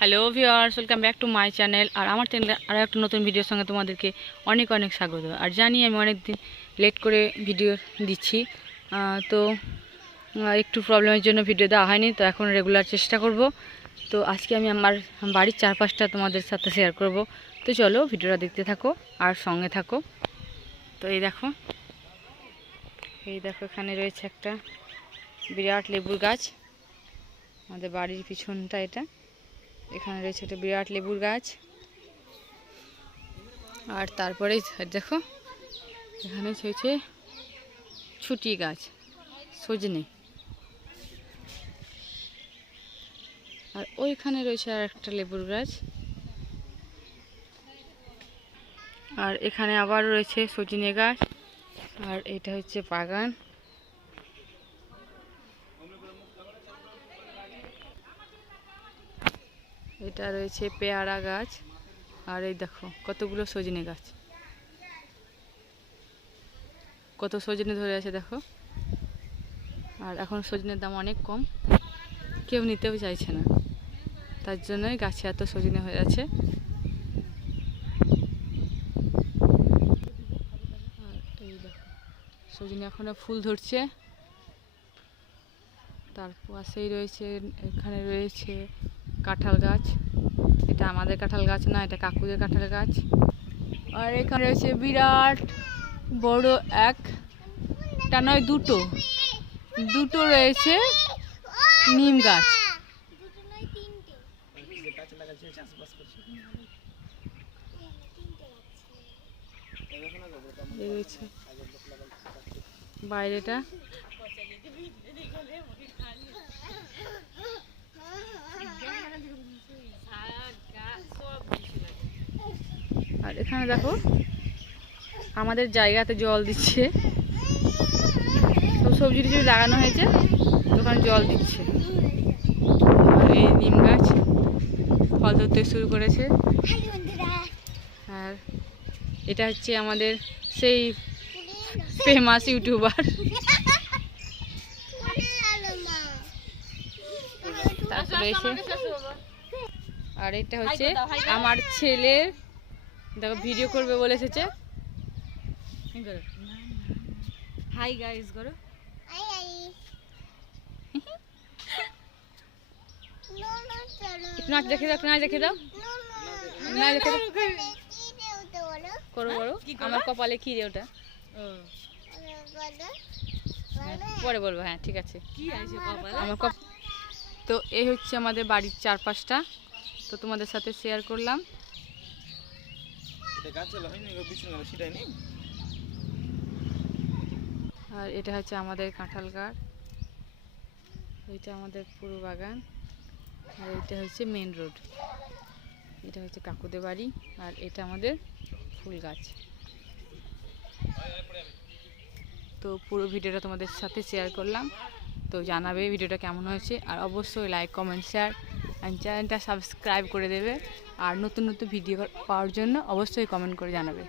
Hello viewers, welcome back to my channel. আর আমার চ্যানেলে আরও একটা নতুন ভিডিওর সঙ্গে তোমাদেরকে অনেক অনেক স্বাগত। আর জানি আমি অনেক দিন লেট করে ভিডিও দিচ্ছি, তো একটু প্রবলেমের জন্য ভিডিও দেওয়া হয়নি, তো এখন রেগুলার চেষ্টা করব। তো আজকে আমি আমার বাড়ির চারপাশটা তোমাদের সাথে শেয়ার করব। তো চলো ভিডিওটা দেখতে থাকো আর সঙ্গে থাকো। তো এই দেখো এখানে রয়েছে একটা বিরাট লেবুর গাছ। আমাদের বাড়ির পিছনটা এটা। এখানে রয়েছে একটা বিরাট লেবুর গাছ। আর তারপরে দেখো এখানে হয়েছে ছুটি গাছ, সজনে। আর ওইখানে রয়েছে আর একটা লেবুর গাছ। আর এখানে আবার রয়েছে সজনে গাছ। আর এটা হচ্ছে বাগান। এটা রয়েছে পেয়ারা গাছ। আর এই দেখো কতগুলো সজনে গাছ, কত সজনে ধরে আছে দেখো। আর এখন সজনের দাম অনেক কম, কেউ নিতেও চাইছে না, তার জন্যই গাছে এত সজনে হয়ে আছে। আর এই দেখো সজনে এখনো ফুল ধরছে। তার পাশেই রয়েছে, এখানে রয়েছে কাঁঠাল গাছ। এটা আমাদের কাঁঠাল গাছ না, এটা কাকুদের কাঁঠাল গাছ। আর এখানে রয়েছে বিরাট বড় একটা নয় দুটো রয়েছে নিম গাছ। বাইরেটা আর এখানে দেখো আমাদের জায়গাতে জল দিচ্ছে, সব সবজি টবজি লাগানো হয়েছে, ওখানে জল দিচ্ছে। আর এই নিম গাছ ফল ধরতে শুরু করেছে। আর এটা হচ্ছে আমাদের সেই ফেমাস ইউটিউবার। তারপরে আর এটা হচ্ছে আমার ছেলে, দেখো ভিডিও করবে বলে এসেছে। হাই গাইস করো। নাচ দেখে দাও, নাচ দেখে দাও, নাচ দেখে দাও করো করো। আমার কপালে কি রে ওটা? পরে বলবো, হ্যাঁ ঠিক আছে। আমার তো এই হচ্ছে আমাদের বাড়ির চারপাশটা, তো তোমাদের সাথে শেয়ার করলাম। আর এটা হচ্ছে আমাদের কাঁঠাল গাছ, এটা আমাদের পুরো বাগান। আর এটা হচ্ছে মেন রোড, এটা হচ্ছে কাকুদের বাড়ি। আর এটা আমাদের ফুল গাছ। তো পুরো ভিডিওটা তোমাদের সাথে শেয়ার করলাম। তো জানাবে ভিডিওটা কেমন হয়েছে, আর অবশ্যই লাইক কমেন্ট শেয়ার অ্যান্ড চ্যানেলটা সাবস্ক্রাইব করে দেবে। আর নতুন নতুন ভিডিও পাওয়ার জন্য অবশ্যই কমেন্ট করে জানাবে।